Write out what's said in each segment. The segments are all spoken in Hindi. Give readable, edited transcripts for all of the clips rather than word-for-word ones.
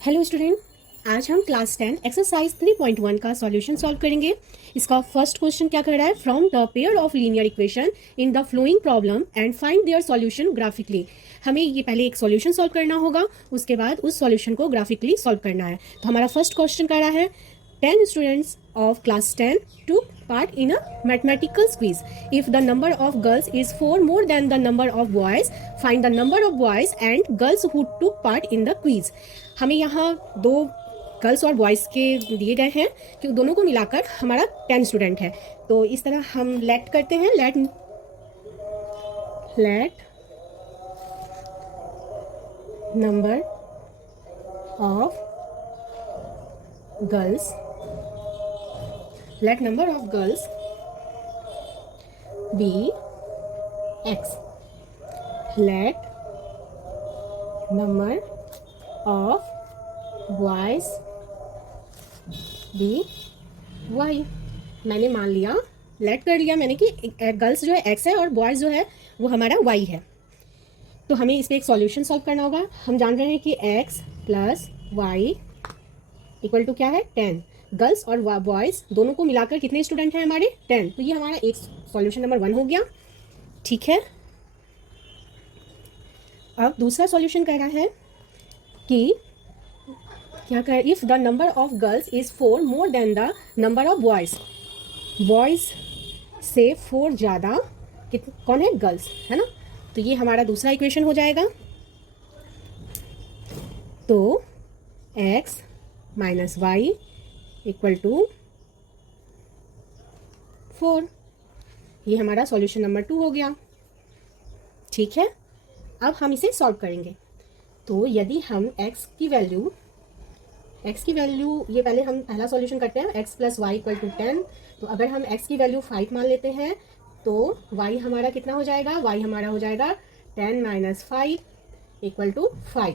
हेलो स्टूडेंट, आज हम क्लास 10 एक्सरसाइज 3.1 का सॉल्यूशन सॉल्व करेंगे। इसका फर्स्ट क्वेश्चन क्या कर रहा है, from the pair of linear equation in the flowing problem and find their solution graphically. हमें ये पहले एक सॉल्यूशन सॉल्व करना होगा, उसके बाद उस सॉल्यूशन को ग्राफिकली सॉल्व करना है। तो हमारा फर्स्ट क्वेश्चन कर रहा है 10 students of class 10 took part in a mathematical quiz. If the number of girls is 4 more than the number of boys, find the number of boys and girls who took part in the quiz. हमें यहाँ दो गर्ल्स और बॉयज़ के दिए गए हैं कि दोनों को मिलाकर हमारा 10 स्टूडेंट है। तो इस तरह हम लेट करते हैं, let number of girls let number of girls be x, let number of boys be y। मैंने मान लिया, लेट कर लिया मैंने कि गर्ल्स जो है x है और बॉयज़ जो है वो हमारा y है। तो हमें इस पर एक सॉल्यूशन सॉल्व करना होगा। हम जान रहे हैं कि x plus Y equal to क्या है 10। गर्ल्स और बॉयज़ दोनों को मिलाकर कितने स्टूडेंट हैं हमारे 10। तो ये हमारा एक सॉल्यूशन नंबर 1 हो गया। ठीक है, अब दूसरा सॉल्यूशन कह रहा है कि क्या कह, if the number of girls is 4 more than the number of boys, boys से 4 ज़्यादा कौन है, गर्ल्स है ना। तो ये हमारा दूसरा इक्वेशन हो जाएगा। तो x minus Y equal to 4, ये हमारा सॉल्यूशन नंबर 2 हो गया। ठीक है, अब हम इसे सॉल्व करेंगे। तो यदि हम x की वैल्यू ये पहले हम पहला सॉल्यूशन करते हैं, x plus Y equal to 10। तो अगर हम x की वैल्यू 5 मान लेते हैं तो y हमारा कितना हो जाएगा, y हमारा हो जाएगा 10 माइनस 5 इक्वल टू 5।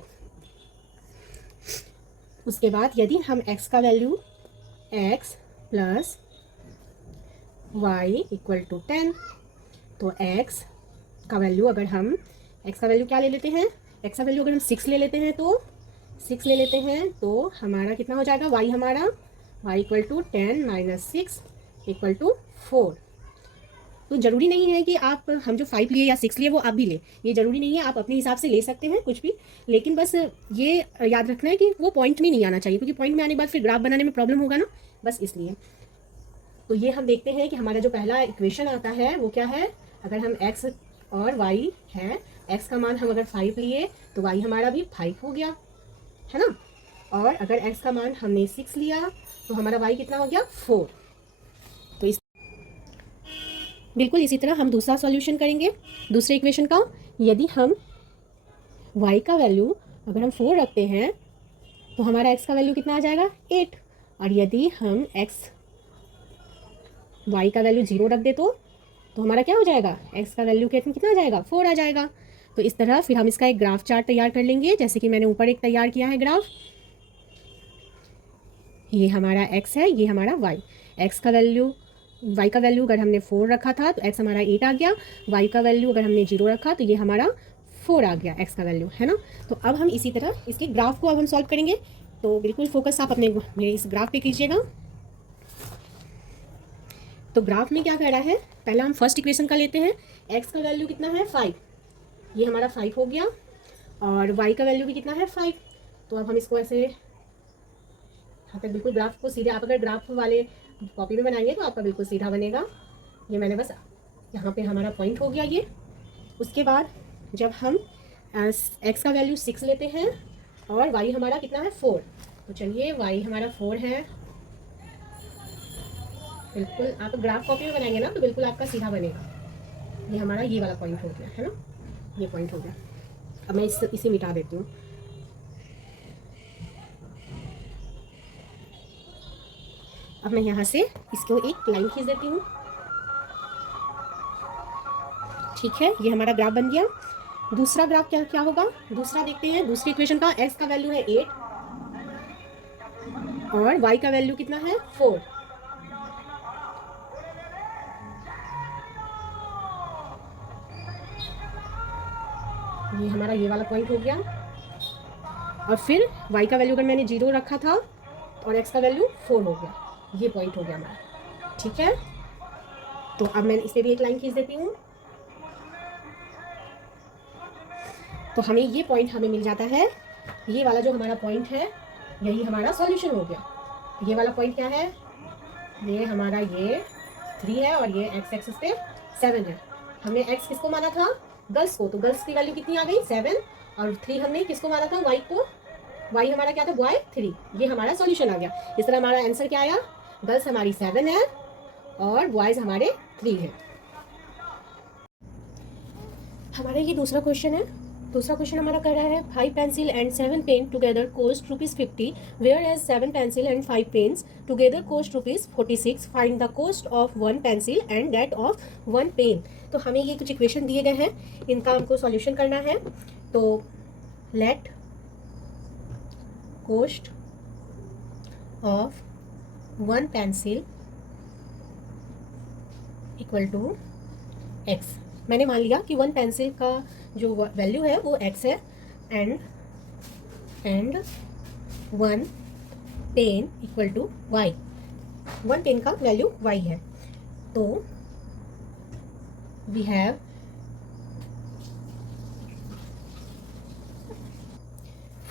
उसके बाद यदि हम x का value x plus Y equal to 10, तो x का वैल्यू अगर हम x का वैल्यू क्या ले लेते हैं, x का वैल्यू अगर हम 6 ले लेते हैं तो हमारा कितना हो जाएगा, y हमारा y equal to 10 minus 6 equal to 4। तो ज़रूरी नहीं है कि आप हम जो 5 लिए या 6 लिए वो आप भी ले, ये ज़रूरी नहीं है, आप अपने हिसाब से ले सकते हैं कुछ भी। लेकिन बस ये याद रखना है कि वो पॉइंट में नहीं आना चाहिए, क्योंकि पॉइंट में आने के बाद फिर ग्राफ बनाने में प्रॉब्लम होगा ना, बस इसलिए। तो ये हम देखते हैं कि हमारा जो पहला इक्वेशन आता है वो क्या है। अगर हम x और y है, x का मान हम अगर 5 लिए तो y हमारा भी 5 हो गया है ना। और अगर x का मान हमने 6 लिया तो हमारा y कितना हो गया, 4। तो इस बिल्कुल इसी तरह हम दूसरा सॉल्यूशन करेंगे दूसरे इक्वेशन का। यदि हम y का वैल्यू अगर हम 4 रखते हैं तो हमारा x का वैल्यू कितना आ जाएगा, 8। और यदि हम y का वैल्यू 0 रख दे तो हमारा क्या हो जाएगा, x का वैल्यू कितना आ जाएगा, 4 आ जाएगा। तो इस तरह फिर हम इसका एक ग्राफ चार्ट तैयार कर लेंगे, जैसे कि मैंने ऊपर एक तैयार किया है ग्राफ। ये हमारा x है, ये हमारा y। x का वैल्यू y का वैल्यू अगर हमने 4 रखा था तो x हमारा 8 आ गया। y का वैल्यू अगर हमने 0 रखा तो ये हमारा 4 आ गया x का वैल्यू, है ना। तो अब हम इसी तरह इसके ग्राफ को अब हम सॉल्व करेंगे। तो बिल्कुल फोकस आप अपने मेरे इस ग्राफ पे कीजिएगा। तो ग्राफ में क्या कह रहा है, पहला हम फर्स्ट इक्वेशन का लेते हैं। x का वैल्यू कितना है, 5, ये हमारा 5 हो गया। और y का वैल्यू भी कितना है, 5। तो अब हम इसको ऐसे यहाँ पर बिल्कुल ग्राफ को सीधे, आप अगर ग्राफ वाले कॉपी में बनाएंगे तो आपका बिल्कुल सीधा बनेगा। ये मैंने बस यहाँ पे हमारा पॉइंट हो गया ये। उसके बाद जब हम x का वैल्यू 6 लेते हैं और y हमारा कितना है, 4। तो चलिए y हमारा 4 है। बिल्कुल आप ग्राफ कॉपी में बनाएंगे ना तो बिल्कुल आपका सीधा बनेगा। ये हमारा ये वाला पॉइंट हो गया है ना, ये पॉइंट हो गया। अब मैं इसे मिटा देती हूँ। अब मैं यहाँ से इसको एक लाइन खींच देती हूँ। ठीक है, ये हमारा ग्राफ बन गया। दूसरा ग्राफ क्या होगा, दूसरा देखते हैं। दूसरी इक्वेशन का x का वैल्यू है 8 और y का वैल्यू कितना है, 4। ये हमारा ये वाला पॉइंट हो गया। और फिर y का वैल्यू अगर मैंने 0 रखा था और x का वैल्यू 4 हो गया, ये पॉइंट हो गया हमारा। ठीक है, तो अब मैं इसे भी एक लाइन खींच देती हूँ। तो हमें ये पॉइंट हमें मिल जाता है, ये वाला जो हमारा पॉइंट है यही हमारा सॉल्यूशन हो गया। ये वाला पॉइंट क्या है, ये हमारा ये 3 है और ये x एक्सिस पे 7 है। हमने x किसको माना था, गर्ल्स को, तो गर्ल्स की वैल्यू कितनी आ गई 7, और 3 हमने किसको माना था, y को, y हमारा क्या था, बॉय 3। ये हमारा सॉल्यूशन आ गया। इस तरह हमारा आंसर क्या आया, गर्ल्स हमारी 7 है और बॉयज़ हमारे 3 है। हमारा ये दूसरा क्वेश्चन है। दूसरा क्वेश्चन हमारा कर रहा है 5 pencil and 7 pen together cost ₹50, whereas 7 pencil and 5 pens together cost ₹46। Find the cost of 1 pencil and that of 1 pen. तो हमें ये कुछ इक्वेशन दिए गए हैं, इनका हमको सॉल्यूशन करना है। तो let cost of 1 pencil equal to x। मैंने मान लिया कि 1 पेंसिल का जो वैल्यू है वो x है, and 1 pen equal to y। 1 pen का वैल्यू y है। तो we have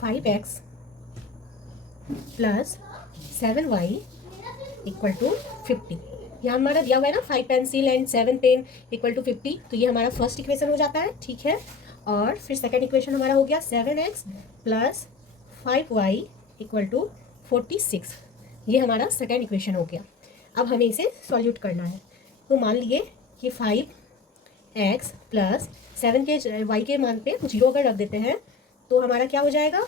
5x plus 7y equal to 50। यहाँ हमारा दिया हुआ है ना 5 pencil and 7 pen equal to 50, तो ये हमारा फर्स्ट इक्वेशन हो जाता है। ठीक है, और फिर सेकंड इक्वेशन हमारा हो गया 7x plus 5y equal to 46। ये हमारा सेकंड इक्वेशन हो गया। अब हमें इसे सॉल्यूट करना है। तो मान लिए कि 5x प्लस 7 के y के मान पे 0 अगर रख देते हैं तो हमारा क्या हो जाएगा,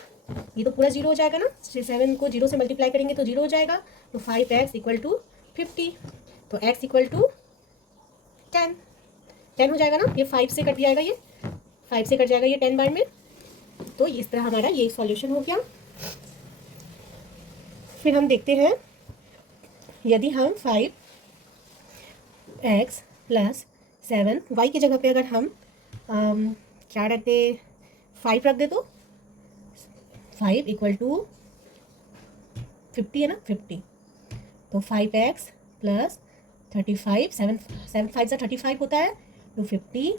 ये तो पूरा 0 हो जाएगा ना, 7 को 0 से मल्टीप्लाई करेंगे तो 0 हो जाएगा। तो 5x इक्वल टू 50, तो x इक्वल टू 10 हो जाएगा ना, ये 5 से कट जाएगा, ये 5 से कट जाएगा ये 10 बार में। तो इस तरह हमारा ये सॉल्यूशन हो गया। फिर हम देखते हैं, यदि हम 5x प्लस 7 y की जगह पे अगर हम क्या रखते, 5 रख दे तो 5 इक्वल टू 50 है ना, 50। तो 5x प्लस 35, 7 5 से 35 होता है, तो 50,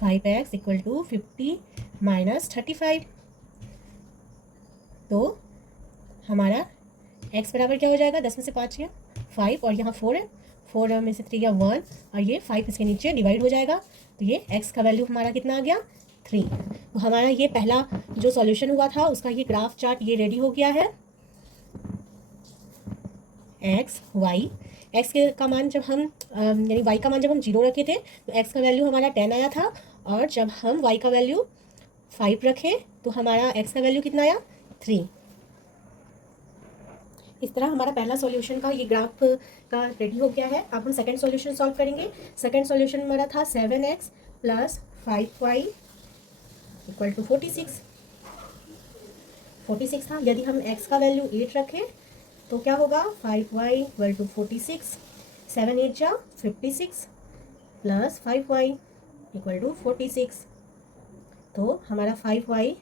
5x इक्वल टू 50 माइनस 35। तो हमारा x बराबर क्या हो जाएगा, 10 में से 5 गया 5, और यहाँ 4 है, 4 में से 3 या 1, और ये 5 इसके नीचे डिवाइड हो जाएगा। तो ये x का वैल्यू हमारा कितना आ गया, 3। तो हमारा ये पहला जो सॉल्यूशन हुआ था उसका ये ग्राफ चार्ट ये रेडी हो गया है। x के का मान जब हम यानी y का मान जब हम 0 रखे थे तो x का वैल्यू हमारा 10 आया था, और जब हम y का वैल्यू 5 रखे तो हमारा x का वैल्यू कितना आया, 3। इस तरह हमारा पहला सॉल्यूशन का ये ग्राफ का रेडी हो गया है। अब हम सेकंड सॉल्यूशन सॉल्व करेंगे। सेकंड सॉल्यूशन हमारा था 7x plus 5y equal to 46 था। यदि हम x का वैल्यू 8 रखें तो क्या होगा, 5y इक्वल टू 46, 7 8 जा 56 प्लस 5y इक्वल टू 46। तो हमारा 5y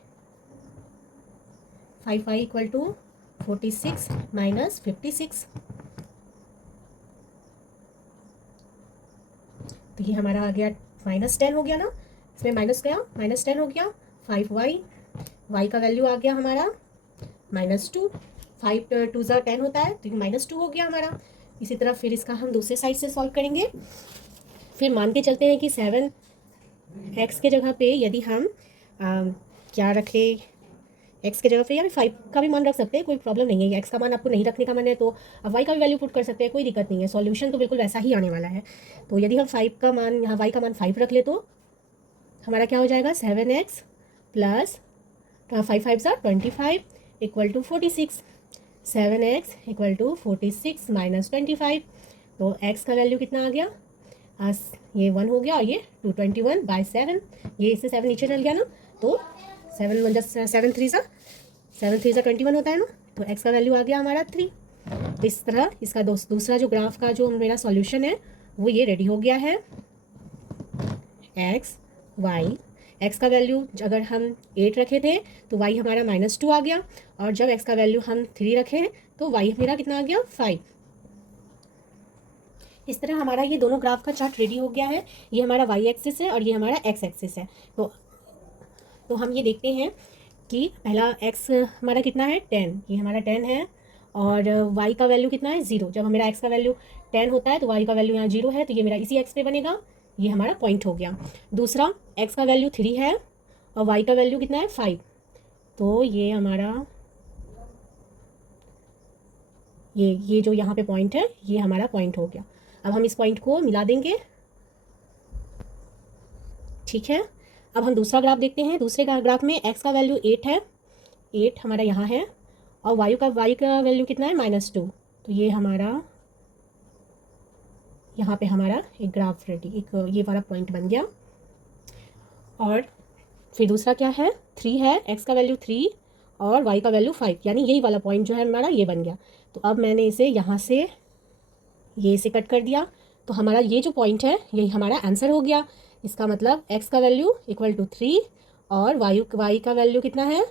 इक्वल टू 46 माइनस 56। तो ये हमारा आ गया -10 हो गया ना, इसमें माइनस गया, -10 हो गया। 5y का वैल्यू आ गया हमारा -2, 5 2 ज़ा 10 होता है, तो -2 हो गया हमारा। इसी तरह फिर इसका हम दूसरे साइड से सॉल्व करेंगे। फिर मान के चलते हैं कि 7x के जगह पे यदि हम क्या रखें, x के जगह पे, या 5 का भी मान रख सकते हैं, कोई प्रॉब्लम नहीं है। x का मान आपको नहीं रखने का मन है तो अब y का भी वैल्यू पुट कर सकते हैं, कोई दिक्कत नहीं है। सॉल्यूशन तो बिल्कुल वैसा ही आने वाला है। तो यदि हम 5 का मान, यहाँ y का मान 5 रख ले तो हमारा क्या हो जाएगा, 7x प्लस 5 5 ज़ा 25 equal to 46। 7x equal to 46 minus 25। तो x का वैल्यू कितना आ गया, ये 1 हो गया, और ये 221/7। ये इससे 7 नीचे चल गया ना, तो 7 1 7 3 सा 21 होता है ना, तो x का वैल्यू आ गया हमारा 3। तो इस तरह इसका दूसरा जो ग्राफ का जो मेरा सॉल्यूशन है वो ये रेडी हो गया है। x y एक्स का वैल्यू अगर हम 8 रखे थे तो वाई हमारा -2 आ गया, और जब एक्स का वैल्यू हम 3 रखे तो वाई मेरा कितना आ गया 5। इस तरह हमारा ये दोनों ग्राफ का चार्ट रेडी हो गया है। ये हमारा वाई एक्सिस है और ये हमारा एक्स एक्सिस है। तो हम ये देखते हैं कि पहला एक्स हमारा कितना है 10, ये हमारा 10 है, और वाई का वैल्यू कितना है 0। जब मेरा एक्स का वैल्यू 10 होता है तो वाई का वैल्यू यहाँ 0 है, तो ये मेरा इसी एक्स पे बनेगा, ये हमारा पॉइंट हो गया। दूसरा एक्स का वैल्यू 3 है और वाई का वैल्यू कितना है 5, तो ये हमारा ये जो यहाँ पे पॉइंट है ये हमारा पॉइंट हो गया। अब हम इस पॉइंट को मिला देंगे, ठीक है। अब हम दूसरा ग्राफ देखते हैं। दूसरे ग्राफ में एक्स का वैल्यू 8 है, 8 हमारा यहाँ है, और वाई का वैल्यू कितना है -2, तो ये हमारा यहाँ पे हमारा एक ग्राफ रेडी, एक ये वाला पॉइंट बन गया। और फिर दूसरा क्या है 3 है, एक्स का वैल्यू 3 और वाई का वैल्यू 5, यानी यही वाला पॉइंट जो है हमारा ये बन गया। तो अब मैंने इसे यहाँ से ये इसे कट कर दिया, तो हमारा ये जो पॉइंट है यही हमारा आंसर हो गया। इसका मतलब एक्स का वैल्यू = 3 और वाई का वैल्यू कितना है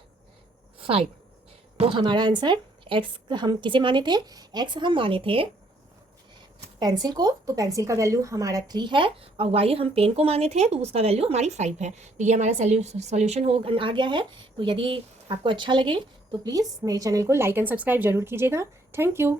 5। तो हमारा आंसर एक्स हम किसे माने थे, एक्स हम माने थे पेंसिल को, तो पेंसिल का वैल्यू हमारा 3 है, और वाई हम पेन को माने थे तो उसका वैल्यू हमारी 5 है। तो ये हमारा सॉल्यूशन आ गया है। तो यदि आपको अच्छा लगे तो प्लीज़ मेरे चैनल को लाइक एंड सब्सक्राइब जरूर कीजिएगा। Thank you.